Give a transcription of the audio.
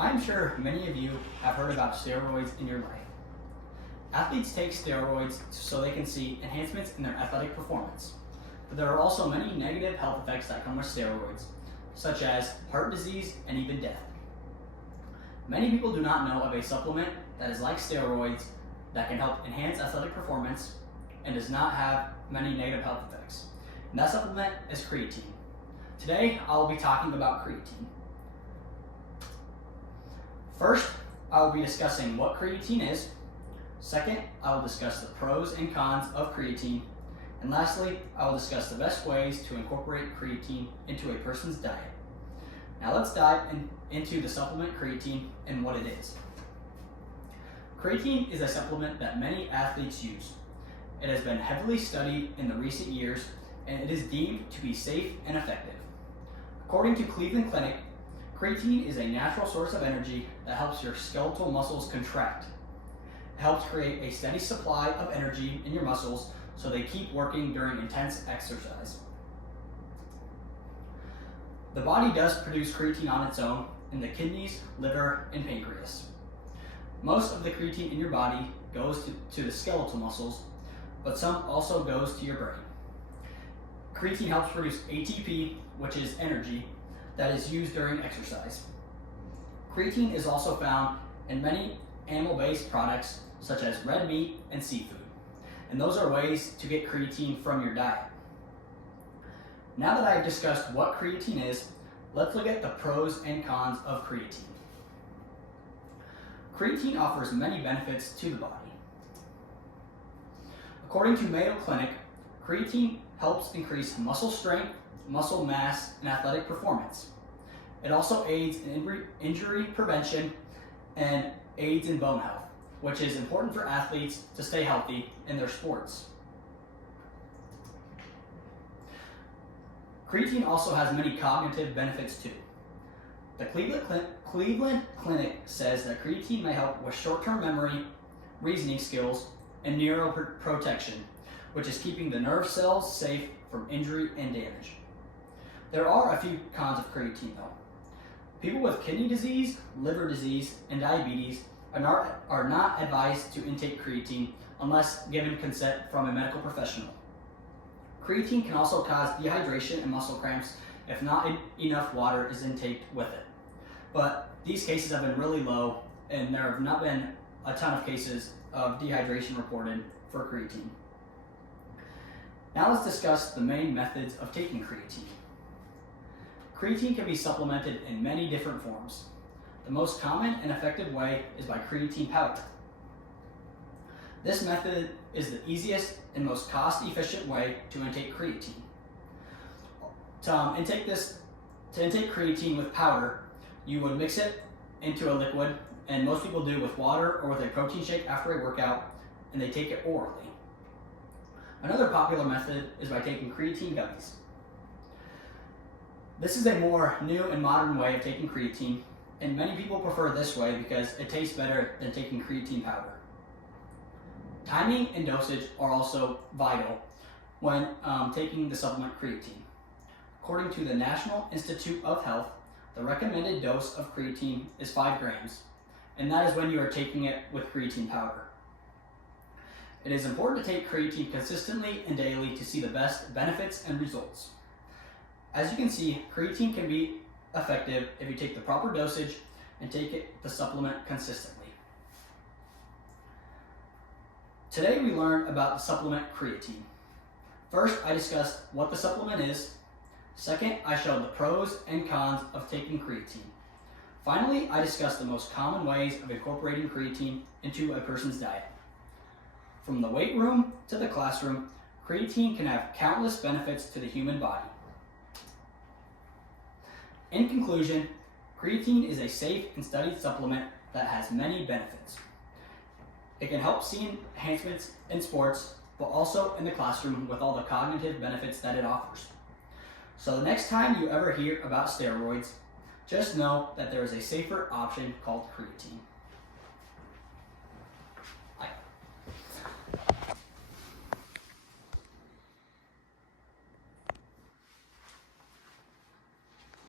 I'm sure many of you have heard about steroids in your life. Athletes take steroids so they can see enhancements in their athletic performance. But there are also many negative health effects that come with steroids, such as heart disease and even death. Many people do not know of a supplement that is like steroids that can help enhance athletic performance and does not have many negative health effects. And that supplement is creatine. Today, I will be talking about creatine. First, I will be discussing what creatine is. Second, I will discuss the pros and cons of creatine. And lastly, I will discuss the best ways to incorporate creatine into a person's diet. Now let's dive into the supplement creatine and what it is. Creatine is a supplement that many athletes use. It has been heavily studied in the recent years and it is deemed to be safe and effective. According to Cleveland Clinic, creatine is a natural source of energy that helps your skeletal muscles contract. It helps create a steady supply of energy in your muscles so they keep working during intense exercise. The body does produce creatine on its own in the kidneys, liver, and pancreas. Most of the creatine in your body goes to the skeletal muscles, but some also goes to your brain. Creatine helps produce ATP, which is energy, that is used during exercise. Creatine is also found in many animal-based products such as red meat and seafood, and those are ways to get creatine from your diet. Now that I've discussed what creatine is, let's look at the pros and cons of creatine. Creatine offers many benefits to the body. According to Mayo Clinic, creatine helps increase muscle strength, muscle mass, and athletic performance. It also aids in injury prevention and aids in bone health, which is important for athletes to stay healthy in their sports. Creatine also has many cognitive benefits too. The Cleveland Clinic says that creatine may help with short-term memory, reasoning skills, and neuroprotection, which is keeping the nerve cells safe from injury and damage. There are a few cons of creatine though. People with kidney disease, liver disease, and diabetes are not advised to intake creatine unless given consent from a medical professional. Creatine can also cause dehydration and muscle cramps if not enough water is intaked with it. But these cases have been really low and there have not been a ton of cases of dehydration reported for creatine. Now let's discuss the main methods of taking creatine. Creatine can be supplemented in many different forms. The most common and effective way is by creatine powder. This method is the easiest and most cost-efficient way to intake creatine. To intake creatine with powder, you would mix it into a liquid, and most people do with water or with a protein shake after a workout, and they take it orally. Another popular method is by taking creatine gummies. This is a more new and modern way of taking creatine, and many people prefer this way because it tastes better than taking creatine powder. Timing and dosage are also vital when taking the supplement creatine. According to the National Institute of Health, the recommended dose of creatine is 5 grams, and that is when you are taking it with creatine powder. It is important to take creatine consistently and daily to see the best benefits and results. As you can see, creatine can be effective if you take the proper dosage and take the supplement consistently. Today we learned about the supplement creatine. First, I discussed what the supplement is. Second, I showed the pros and cons of taking creatine. Finally, I discussed the most common ways of incorporating creatine into a person's diet. From the weight room to the classroom, creatine can have countless benefits to the human body. In conclusion, creatine is a safe and studied supplement that has many benefits. It can help see enhancements in sports, but also in the classroom with all the cognitive benefits that it offers. So the next time you ever hear about steroids, just know that there is a safer option called creatine.